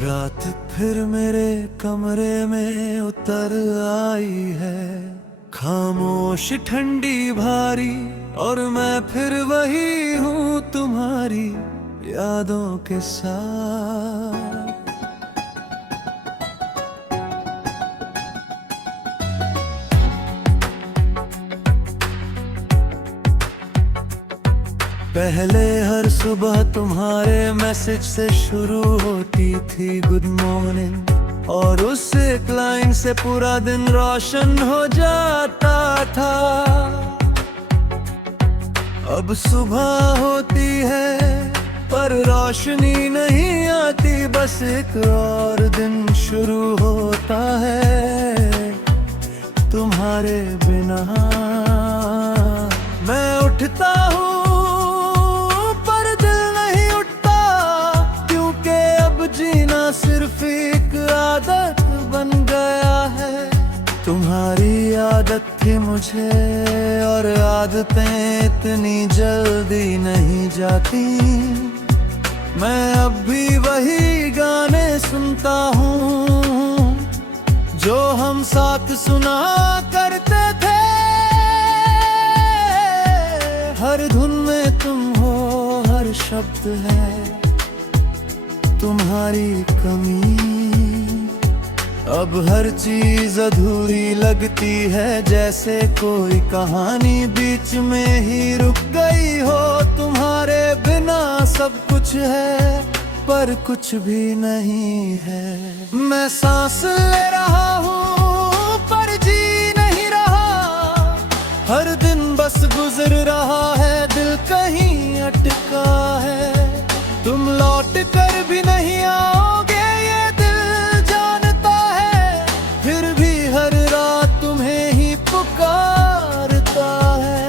रात फिर मेरे कमरे में उतर आई है, खामोश ठंडी भारी, और मैं फिर वही हूँ तुम्हारी यादों के साथ। पहले हर सुबह तुम्हारे मैसेज से शुरू होती थी गुड मॉर्निंग, और उस एक लाइन से पूरा दिन रोशन हो जाता था। अब सुबह होती है पर रोशनी नहीं आती, बस एक और दिन शुरू होता है तुम्हारे बिना। मैं उठता हूँ सिर्फ एक आदत बन गया है। तुम्हारी आदत थी मुझे, और आदतें इतनी जल्दी नहीं जाती। मैं अब भी वही गाने सुनता हूँ जो हम साथ सुना करते थे। हर धुन में तुम हो, हर शब्द है तुम्हारी कमी। अब हर चीज अधूरी लगती है, जैसे कोई कहानी बीच में ही रुक गई हो। तुम्हारे बिना सब कुछ है पर कुछ भी नहीं है। मैं सांस ले रहा हूँ पर जी नहीं रहा, हर दिन बस गुजर रहा है, दिल कहीं अटका है। तुम लौट कर भी नहीं आओगे ये दिल जानता है, फिर भी हर रात तुम्हें ही पुकारता है।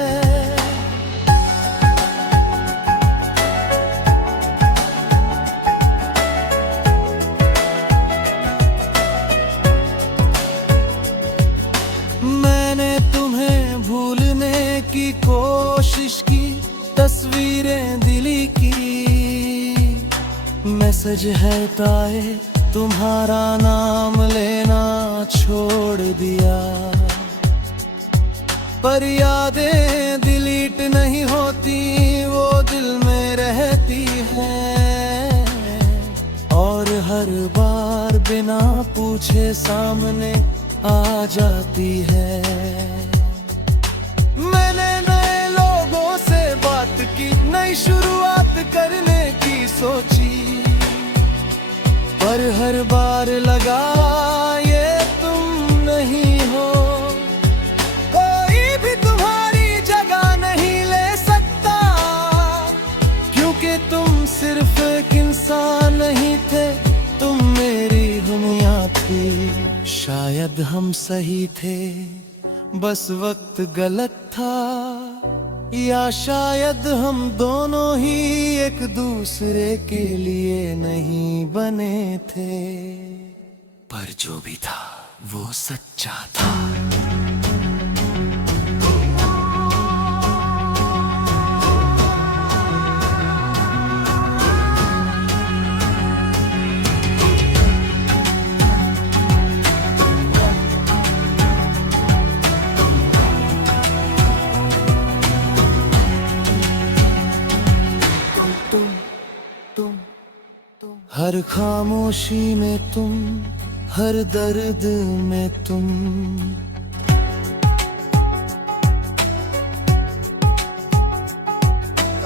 मैंने तुम्हें भूलने की कोशिश की, तस्वीरें दिली की, मैसेज है ताए तुम्हारा नाम लेना छोड़ दिया। पर यादें डिलीट नहीं होती, वो दिल में रहती हैं, और हर बार बिना पूछे सामने आ जाती है। मैंने नए लोगों से बात की, नई शुरुआत करने की सोची, पर हर बार लगा ये तुम नहीं हो। कोई भी तुम्हारी जगह नहीं ले सकता, क्योंकि तुम सिर्फ एक इंसान नहीं थे, तुम मेरी दुनिया थी। शायद हम सही थे, बस वक्त गलत था, या शायद हम दोनों ही एक दूसरे के लिए नहीं बने थे। पर जो भी था वो सच्चा था। हर खामोशी में तुम, हर दर्द में तुम।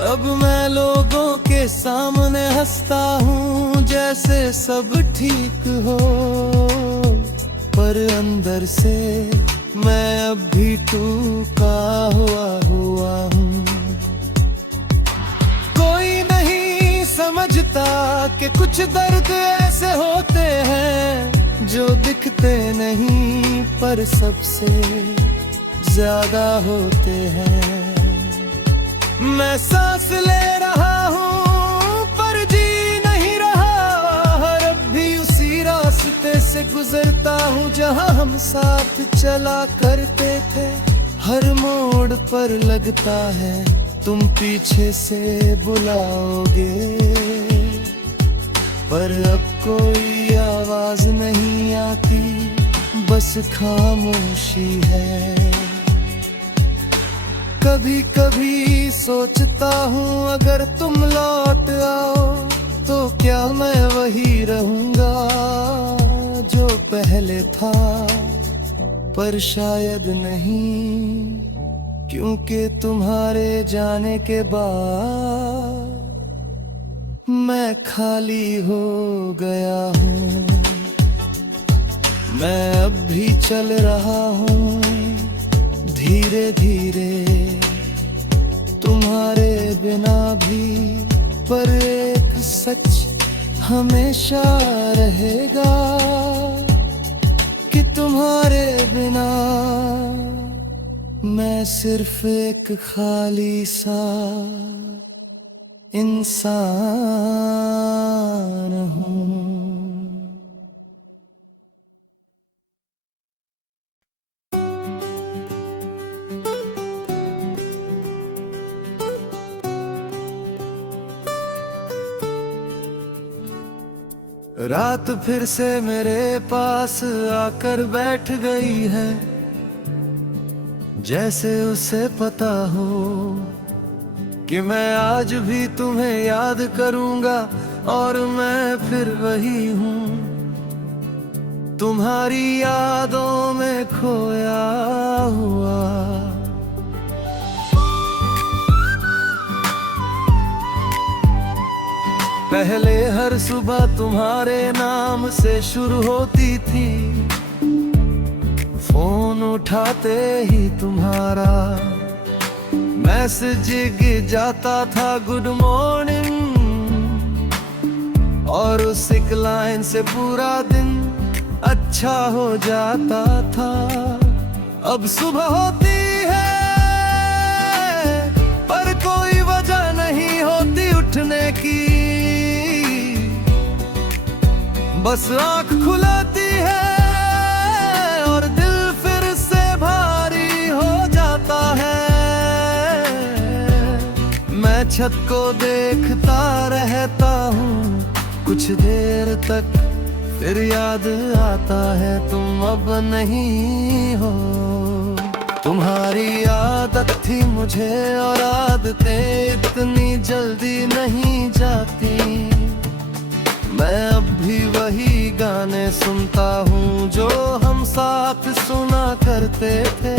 अब मैं लोगों के सामने हंसता हूँ जैसे सब ठीक हो, पर अंदर से मैं अब भी टूटा हुआ हूँ। कोई नहीं समझता कि कुछ दर्द ऐसे होते हैं जो दिखते नहीं पर सबसे ज्यादा होते हैं। मैं सांस ले रहा हूँ पर जी नहीं रहा, अब भी उसी रास्ते से गुजरता हूँ जहाँ हम साथ चला करते थे। हर मोड़ पर लगता है तुम पीछे से बुलाओगे, पर अब कोई आवाज नहीं आती, बस खामोशी है। कभी कभी सोचता हूँ अगर तुम लौट आओ तो क्या मैं वही रहूंगा जो पहले था, पर शायद नहीं, क्योंकि तुम्हारे जाने के बाद मैं खाली हो गया हूँ। मैं अब भी चल रहा हूँ धीरे धीरे तुम्हारे बिना भी, पर एक सच हमेशा रहेगा कि तुम्हारे बिना मैं सिर्फ एक खाली सा इंसान हूँ। रात फिर से मेरे पास आकर बैठ गई है, जैसे उसे पता हो कि मैं आज भी तुम्हें याद करूंगा, और मैं फिर वही हूँ तुम्हारी यादों में खोया हुआ। पहले हर सुबह तुम्हारे नाम से शुरू होती थी, फोन उठाते ही तुम्हारा मैसेज गिर जाता था, गुड मॉर्निंग, और उस एक लाइन से पूरा दिन अच्छा हो जाता था। अब सुबह होती है पर कोई वजह नहीं होती उठने की, बस आँख खुलती है और दिल फिर से भारी हो जाता है। मैं छत को देखता रहता हूँ कुछ देर तक, फिर याद आता है तुम अब नहीं हो। तुम्हारी आदत थी मुझे और आदतें इतनी जल्दी नहीं जाती, मैं अब भी वही गाने सुनता हूँ जो हम साथ सुना करते थे।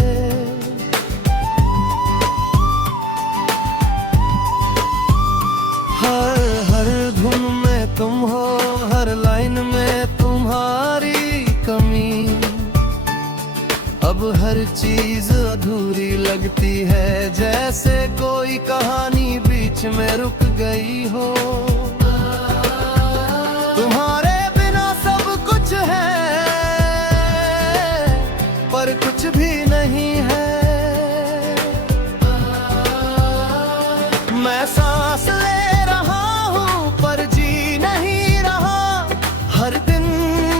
हर धुन में तुम हो, हर लाइन में तुम्हारी कमी, अब हर चीज अधूरी लगती है, जैसे कोई कहानी बीच में रुक गई हो। तुम्हारे बिना सब कुछ है पर कुछ भी नहीं है। मैं सांस ले रहा हूँ पर जी नहीं रहा, हर दिन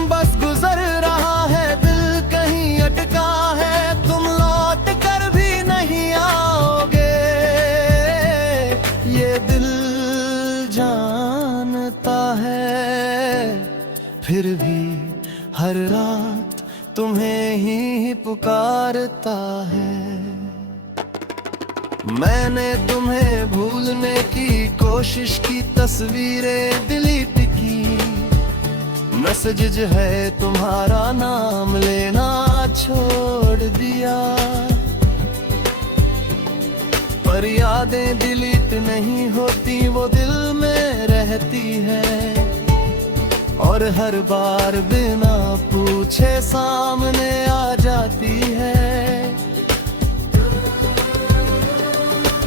बस गुजर रहा है, दिल कहीं अटका है, तुम लौट कर भी नहीं आओगे, ये दिल जानता है। फिर भी हर रात तुम्हें ही पुकारता है। मैंने तुम्हें भूलने की कोशिश की, तस्वीरें डिलीट की, मैसेज है तुम्हारा नाम लेना छोड़ दिया, पर यादें डिलीट नहीं होती, वो दिल में रहती है, और हर बार बिना पूछे सामने आ जाती है।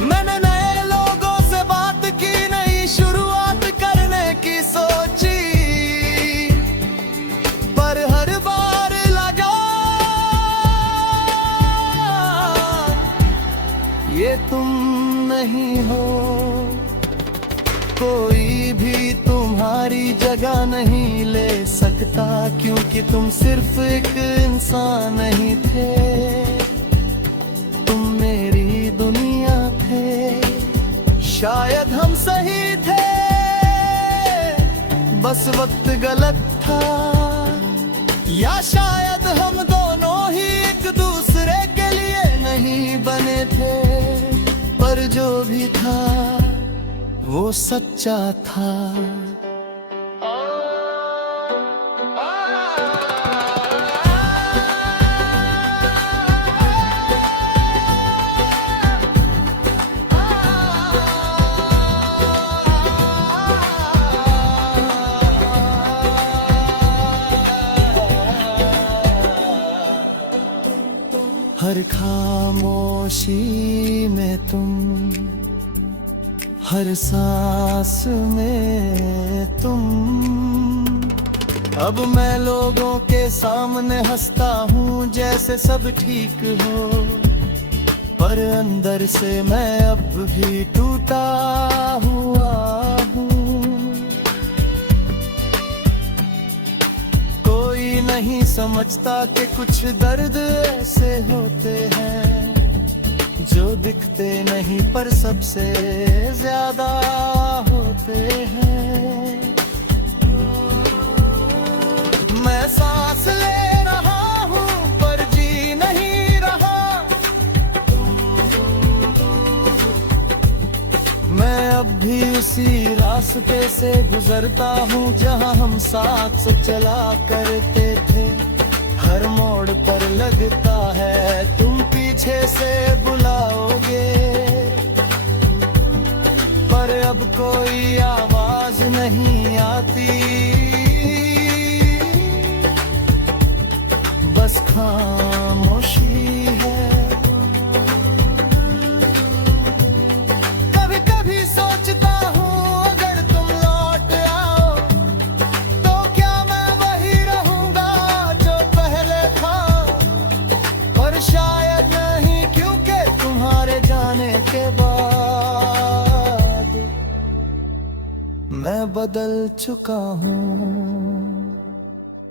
मैंने नए लोगों से बात की, नई शुरुआत करने की सोची, पर हर बार लगा ये तुम नहीं हो। कोई भी तुम्हारी जगह नहीं ले सकता, क्योंकि तुम सिर्फ एक इंसान नहीं थे, तुम मेरी दुनिया थे। शायद हम सही थे, बस वक्त गलत था, या शायद हम दोनों ही एक दूसरे के लिए नहीं बने थे, पर जो भी था वो सच्चा था। हर खामोशी में तुम, हर सांस में तुम। अब मैं लोगों के सामने हंसता हूँ जैसे सब ठीक हो, पर अंदर से मैं अब भी टूटा हुआ हूँ। कोई नहीं समझता कि कुछ दर्द ऐसे होते हैं जो दिखते नहीं पर सबसे ज्यादा होते हैं। मैं सांस ले रहा हूँ पर जी नहीं रहा। मैं अब भी उसी रास्ते से गुजरता हूँ जहाँ हम साथ से चला करते थे। हर मोड़ पर लगता है तुम पीछे से बुलाओगे, पर अब कोई आवाज नहीं आती, बस खामोशी है। कभी कभी सोचता हूँ अगर तुम लौट आओ तो क्या मैं वही रहूंगा जो पहले था, पर शायद नहीं, क्योंकि तुम्हारे जाने के बाद मैं बदल चुका हूँ।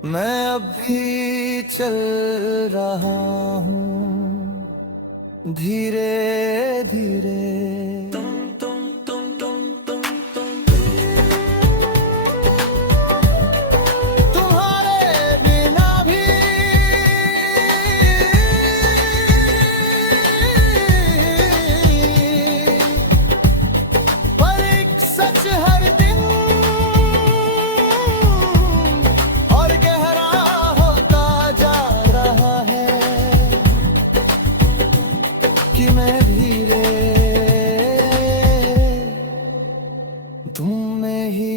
मैं अब भी चल रहा हूँ धीरे धीरे। तुम्हारे बिना भी पर एक सच हर दिन और गहरा होता जा रहा है कि मैं धीरे तुम में ही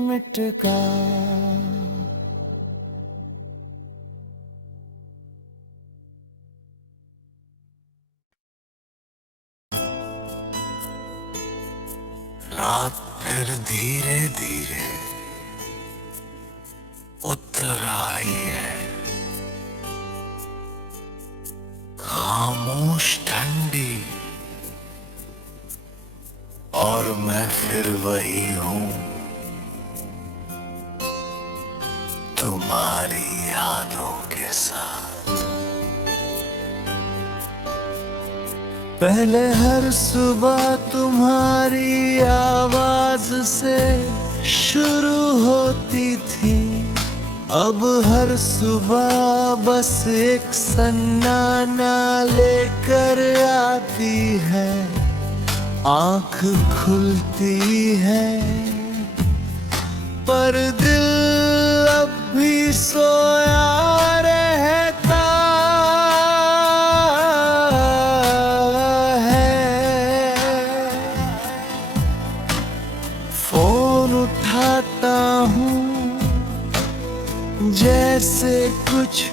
मिट का। रात फिर धीरे धीरे उतर आई है, खामोश ठंडी, और मैं फिर वही हूँ तुम्हारी यादों के साथ। पहले हर सुबह तुम्हारी आवाज से शुरू होती थी, अब हर सुबह बस एक सन्नाटा लेकर आती है। आँख खुलती है पर दिल अब भी सोया रहता है। फोन उठाता हूँ जैसे कुछ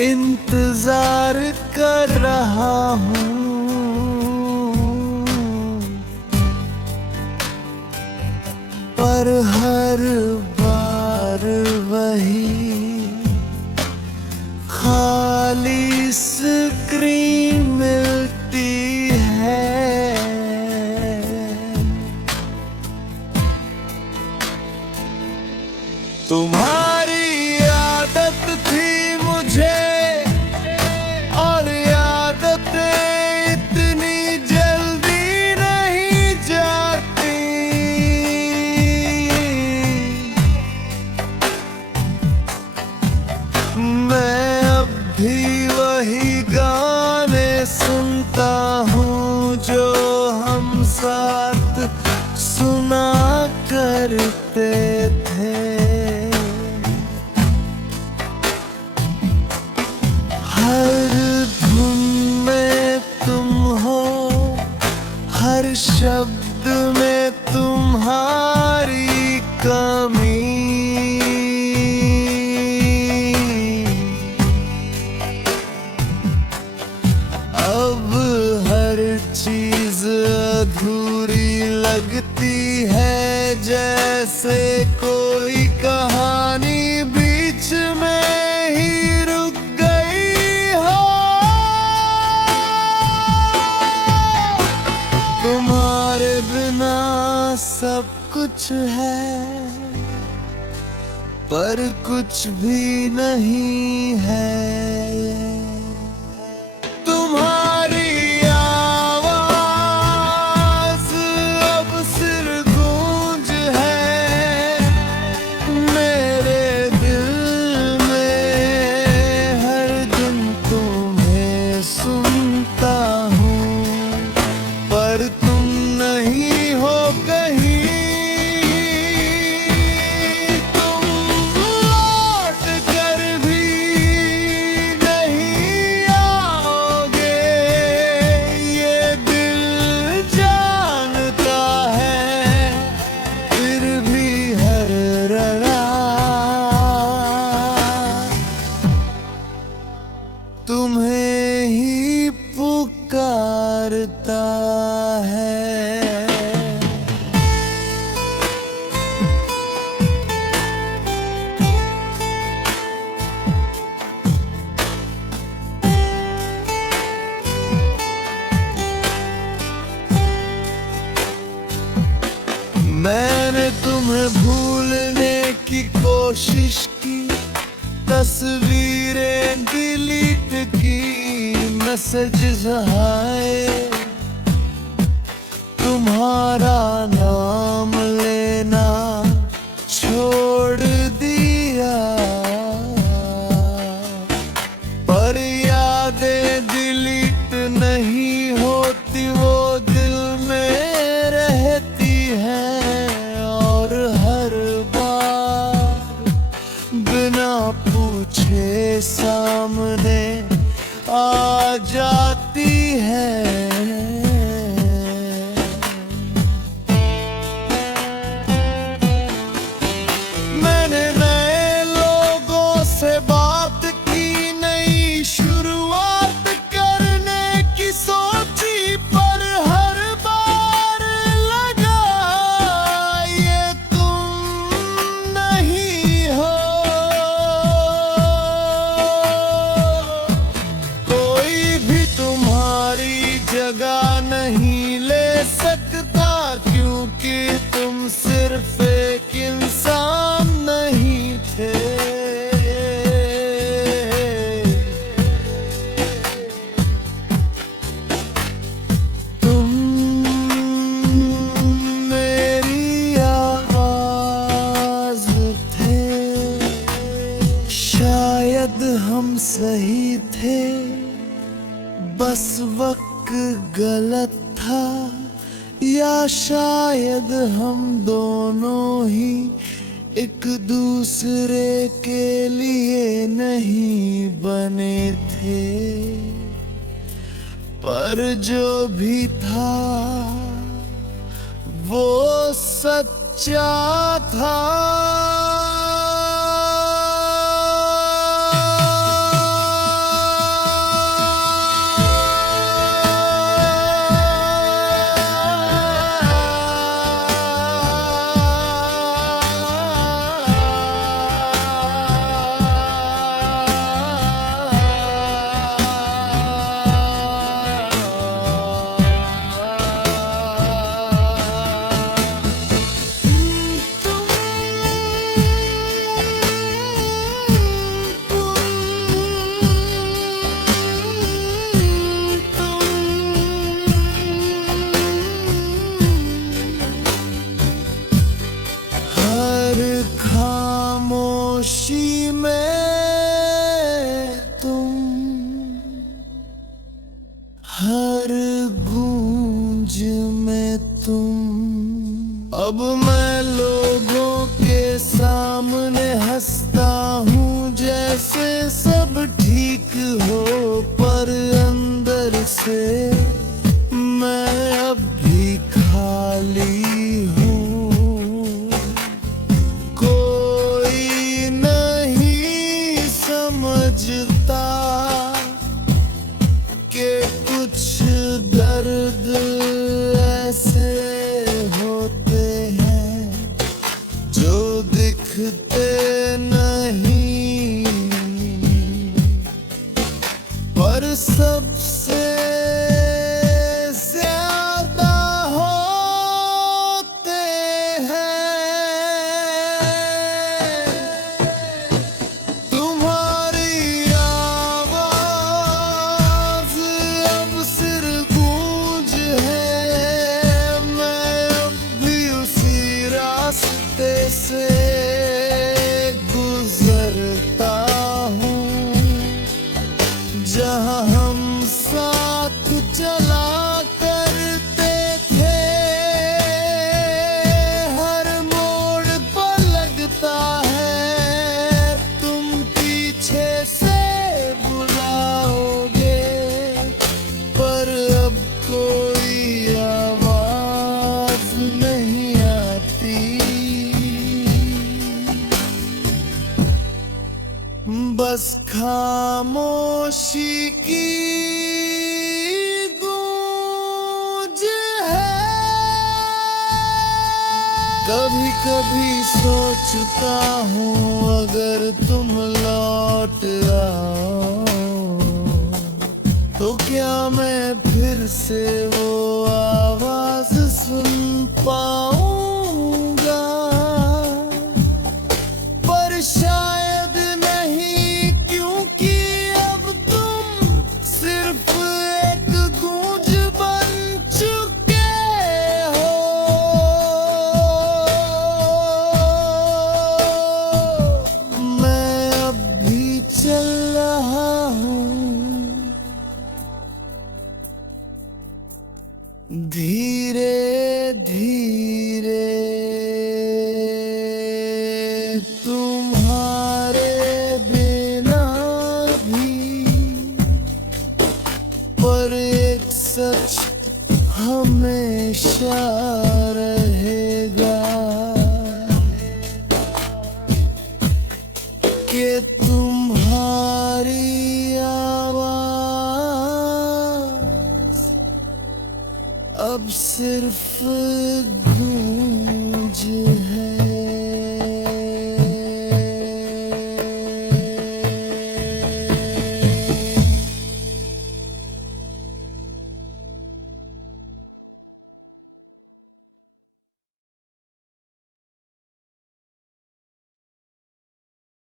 इंतजार कर रहा हूँ, पर हर बार वही खाली स्क्रीन मिलती है। तुम्हारी आदत थी मुझे, और आदत इतनी जल्दी नहीं जाती। भी वही गाने सुनता हूँ जो हम साथ सुना करते थे। हर धुन में तुम हो, हर शब्द में तुम्हारी कमी। अब हर चीज अधूरी लगती है, जैसे कोई कहानी बीच में ही रुक गई हो। तुम्हारे बिना सब कुछ है, पर कुछ भी नहीं है। तुम्हारी आवाज अब सिर्फ गूंज है मेरे दिल में। हर दिन तुम्हें सुनता हूँ, पर तुम नहीं हो कहीं। तुम लौट कर भी नहीं आओगे, ये दिल जानता है। फिर भी हर रात तुम्हें ही पुकारता है। मैंने तुम्हें भूलने की कोशिश की, तस्वीरें डिलीट की, मैसेजेस आए, तुम्हारा नाम लेना छोड़ दिया। पर यादें डिलीट नहीं होती, वो दिल में रहती हैं। और हर बार बिना पूछे सामने आ जाती है। मैंने नए लोगों से बात की, नई शुरुआत करने की सोची, पर हर बार लगा ये तुम नहीं हो। कोई भी तुम्हारी जगह नहीं ले सकता, क्योंकि तुम सिर्फ एक इंसान नहीं थे। तुम मेरी आवाज थे। शायद हम सही थे, बस वक्त गलत था। या शायद हम दोनों ही एक दूसरे के लिए नहीं बने थे। पर जो भी था वो सच्चा था। पर सबसे ज्यादा होते हैं तुम्हारी आवाज। अब सिर गूंज है, मैं अब भी उसी रास्ते से गुजरता हूँ जहाँ हम साथ चला करते थे। हर मोड़ पर लगता है तुम पीछे से बुलाओगे, पर अब कोई आवाज नहीं आती। बस खामोशी की गूंज है। कभी कभी सोचता हूँ अगर तुम लौट आओ तो क्या मैं फिर से वो आवाज सुन पाऊंगा। पर शायद नहीं, क्योंकि अब तुम सिर्फ एक गूंज बन चुके हो। मैं अब भी चल रहा हूँ, धीरे धीरे तुम्हारे बिना भी। पर एक सच हमेशा रहेगा कि तुम्हारी आवाज अब सिर्फ गूंज है।